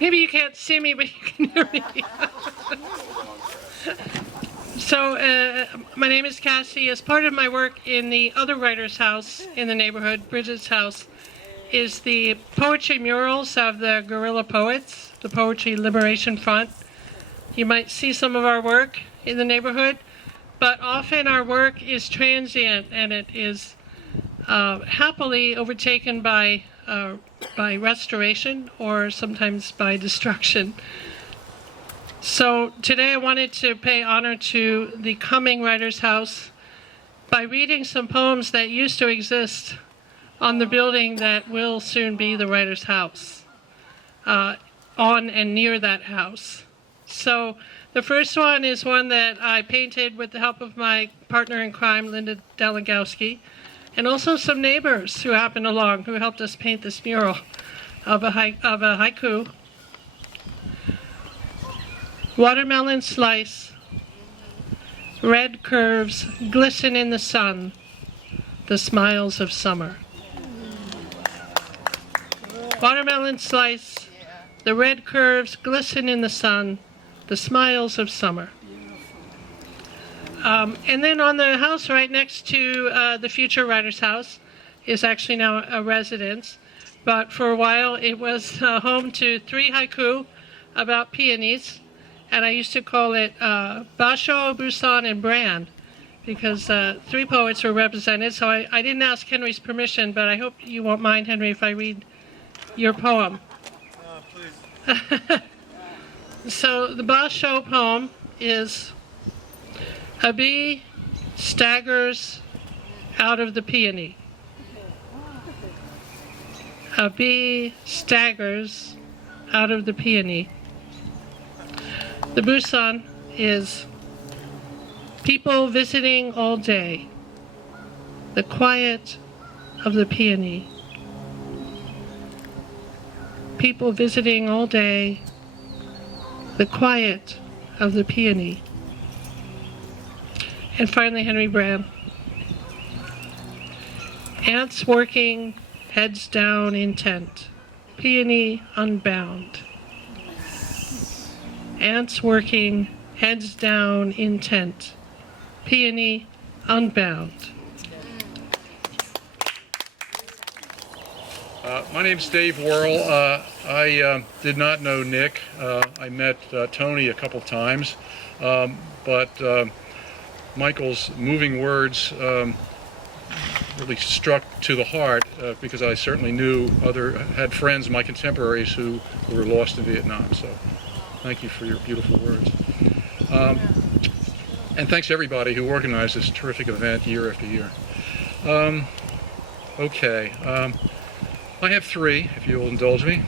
maybe you can't see me, but you can hear me. So, my name is Cassie. As part of my work in the other writer's house in the neighborhood, Bridget's house, is the poetry murals of the guerrilla poets, the Poetry Liberation Front. You might see some of our work in the neighborhood, but often our work is transient and it is happily overtaken by restoration or sometimes by destruction. So today I wanted to pay honor to the coming writer's house by reading some poems that used to exist on the building that will soon be the writer's house, on and near that house. So the first one is one that I painted with the help of my partner in crime, Linda Dalagowski, and also some neighbors who happened along who helped us paint this mural of a haiku. Watermelon slice, red curves glisten in the sun, the smiles of summer. Watermelon slice, the red curves glisten in the sun, the smiles of summer. And then on the house right next to the future writer's house is actually now a residence, but for a while it was home to 3 haiku about peonies, and I used to call it Basho, Busan, and Brand, because 3 poets were represented, so I didn't ask Henry's permission, but I hope you won't mind, Henry, if I read your poem. Please. So the Basho poem is: a bee staggers out of the peony. A bee staggers out of the peony. The Busan is: people visiting all day. The quiet of the peony. People visiting all day. The quiet of the peony. And finally, Henry Brand. Ants working, heads down, intent. Peony unbound. Ants working, heads down, intent. Peony unbound. My name's Dave WORREL. I did not know Nick. I met Tony a couple times, but Michael's moving words really struck to the heart because I certainly had friends, my contemporaries, who were lost in Vietnam. So thank you for your beautiful words. And thanks to everybody who organized this terrific event year after year. Okay. I have 3, if you'll indulge me.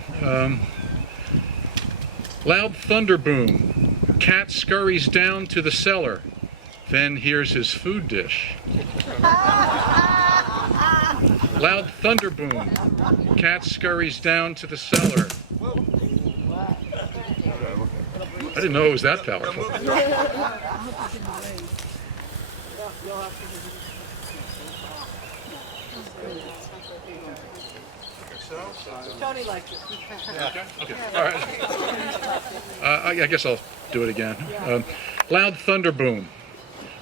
Loud thunder boom. Cat scurries down to the cellar, then hears his food dish. Loud thunder boom. Cat scurries down to the cellar. I didn't know it was that powerful. Tony liked it. Okay. All right. I guess I'll do it again. Loud thunder boom.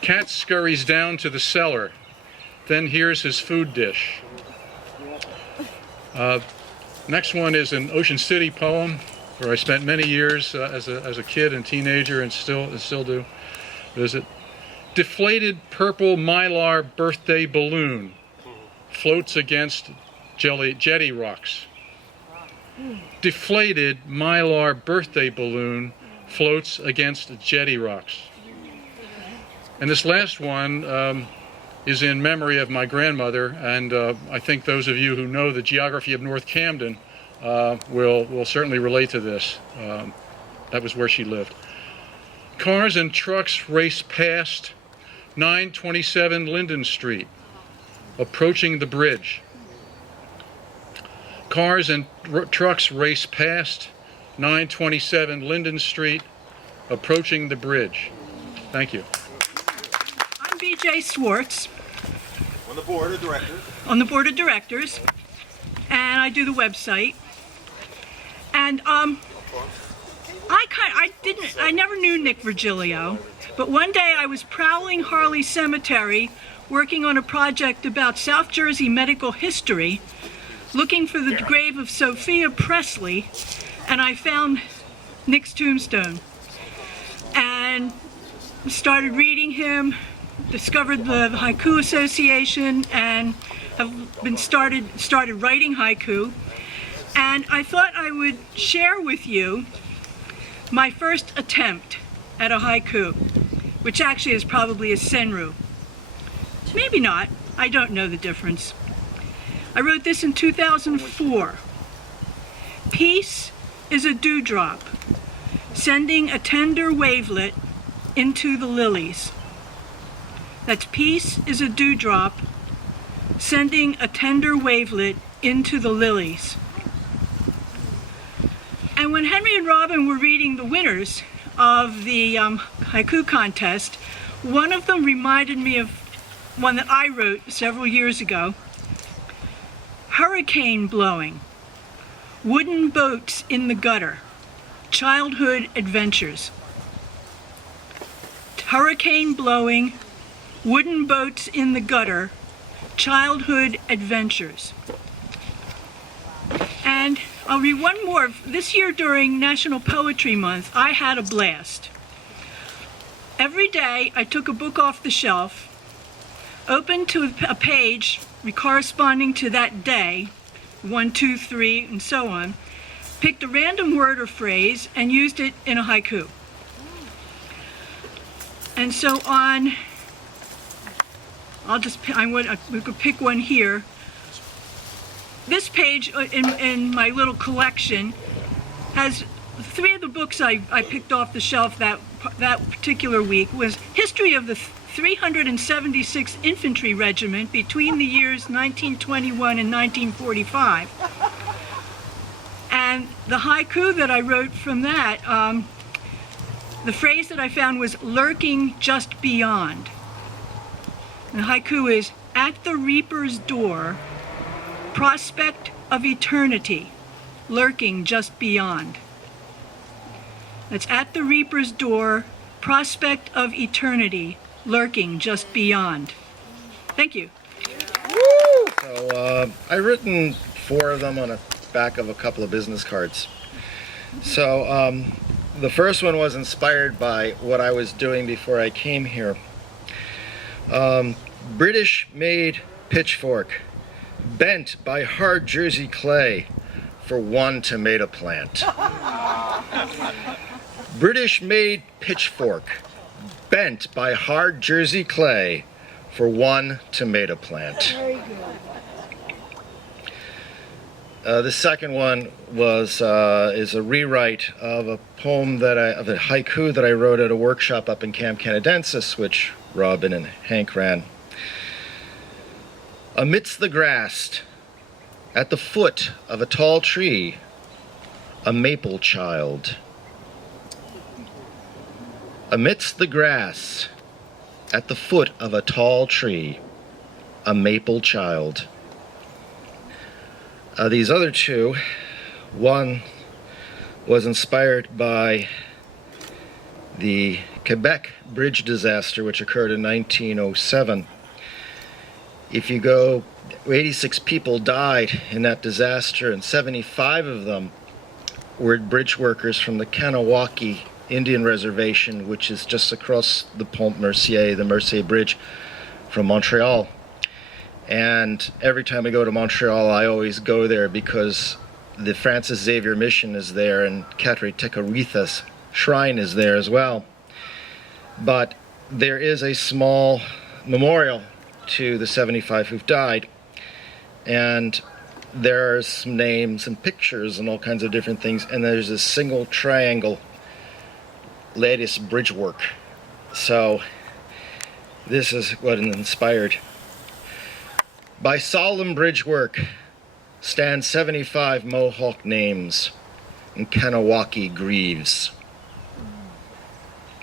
Cat scurries down to the cellar, then hears his food dish. Next one is an Ocean City poem where I spent many years as a kid and teenager and still do visit. Deflated purple mylar birthday balloon floats against jetty rocks. Deflated mylar birthday balloon floats against jetty rocks. And this last one is in memory of my grandmother, and I think those of you who know the geography of North Camden will certainly relate to this. That was where she lived. Cars and trucks race past 927 Linden Street, approaching the bridge. Cars and trucks race past 927 Linden Street, approaching the bridge. Thank you. I'm BJ SWARTZ. On the board of directors. On the board of directors, and I do the website. And I never knew Nick Virgilio, but one day I was prowling Harleigh Cemetery, working on a project about South Jersey medical history, looking for the grave of Sophia Presley, and I found Nick's tombstone. And started reading him, discovered the Haiku Association, and have been started writing haiku. And I thought I would share with you my first attempt at a haiku, which actually is probably a senru. Maybe not, I don't know the difference. I wrote this in 2004. Peace is a dewdrop, sending a tender wavelet into the lilies. That's peace is a dewdrop, sending a tender wavelet into the lilies. And when Henry and Robin were reading the winners of the haiku contest, one of them reminded me of one that I wrote several years ago. Hurricane blowing, wooden boats in the gutter, childhood adventures. Hurricane blowing, wooden boats in the gutter, childhood adventures. And I'll read one more. This year during National Poetry Month, I had a blast. Every day I took a book off the shelf, opened to a page corresponding to that day, 1, 2, 3, and so on, picked a random word or phrase and used it in a haiku. And so on, we could pick one here. This page in my little collection has 3 of the books I picked off the shelf that particular week. Was History of the 376th Infantry Regiment between the years 1921 and 1945. And the haiku that I wrote from that, the phrase that I found was lurking just beyond. And the haiku is, at the reaper's door, prospect of eternity, lurking just beyond. That's at the reaper's door, prospect of eternity, lurking just beyond. Thank you. So I've written 4 of them on the back of a couple of business cards. So the first one was inspired by what I was doing before I came here. British-made pitchfork, bent by hard Jersey clay for 1 tomato plant. British-made pitchfork, bent by hard Jersey clay for 1 tomato plant. The second one is a rewrite of a poem of a haiku that I wrote at a workshop up in Camp Canadensis, which Robin and Hank ran. Amidst the grass, at the foot of a tall tree, a maple child. Amidst the grass, at the foot of a tall tree, a maple child. These other 2, one was inspired by the Quebec bridge disaster, which occurred in 1907. If you go, 86 people died in that disaster, and 75 of them were bridge workers from the Kanawaki Indian Reservation, which is just across the Pont Mercier, the Mercier Bridge, from Montreal. And every time I go to Montreal, I always go there because the Francis Xavier Mission is there, and Katri Tekakwitha's shrine is there as well. But there is a small memorial to the 75 who've died, and there's some names and pictures and all kinds of different things, and there's a single triangle lattice bridge work. So this is what inspired. By solemn bridge work stand 75 Mohawk names and Kanawaki grieves.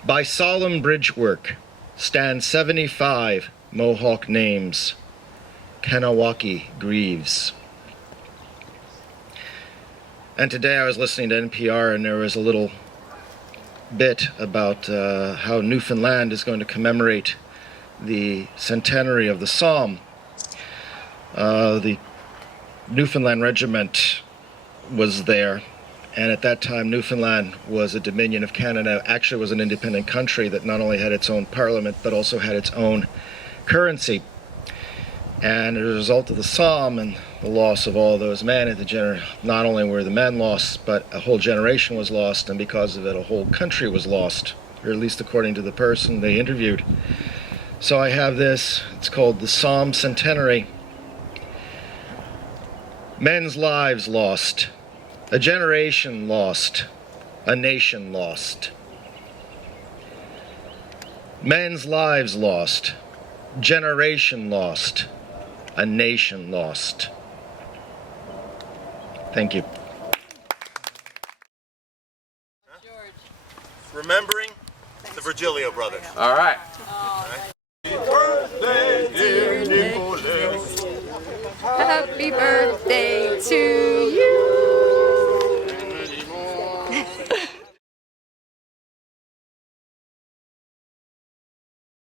By solemn bridge work stand 75 Mohawk names, Kanawaki grieves. And today I was listening to NPR, and there was a little bit about how Newfoundland is going to commemorate the centenary of the Somme. The Newfoundland Regiment was there, and at that time Newfoundland was a dominion of Canada. Actually, it was an independent country that not only had its own parliament but also had its own currency. And as a result of the Somme and the loss of all those men, not only were the men lost, but a whole generation was lost, and because of it, a whole country was lost, or at least according to the person they interviewed. So I have this, it's called the Somme Centenary. Men's lives lost, a generation lost, a nation lost. Men's lives lost, generation lost, a nation lost. Thank you. Remembering the Virgilio brothers. All right. Birthday, dear Nicholas. Happy birthday to